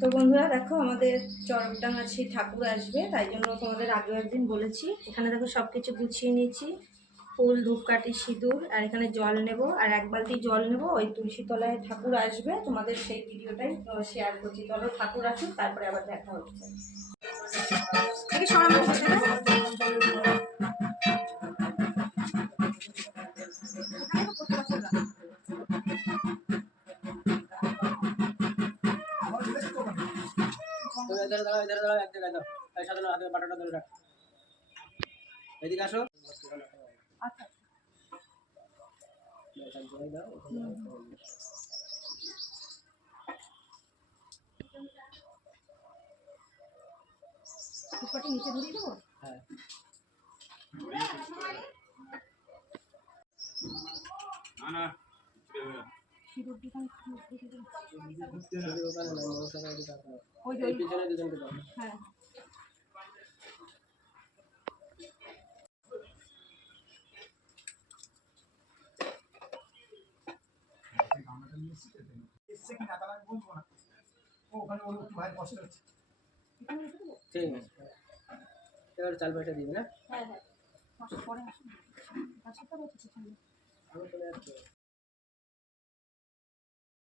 তো বন্ধুরা দেখো, আমাদের চরকডাঙ্গাছি ঠাকুর আসবে, তাই জন্য তোমাদের আগেও একদিন বলেছি। এখানে দেখো সব কিছু গুছিয়ে নিয়েছি, ফুল, ধূপকাঠি, সিঁদুর, আর এখানে জল নেব, আর এক বালতি জল নেব। ওই তুলসী তলায় ঠাকুর আসবে, তোমাদের সেই ভিডিওটাই শেয়ার করছি। চলো ঠাকুর আসুক, তারপরে আবার দেখা হচ্ছে। এদিকে আসো। আচ্ছা নিচে ধরিয়ে দেবো। হ্যাঁ না সিঁদুর দোকান ওই পিছনে দুজনকে দাও। হ্যাঁ ঠিক আছে, এবার চাল পয়সা দিবি না? হ্যাঁ হ্যাঁ পরে আসুন।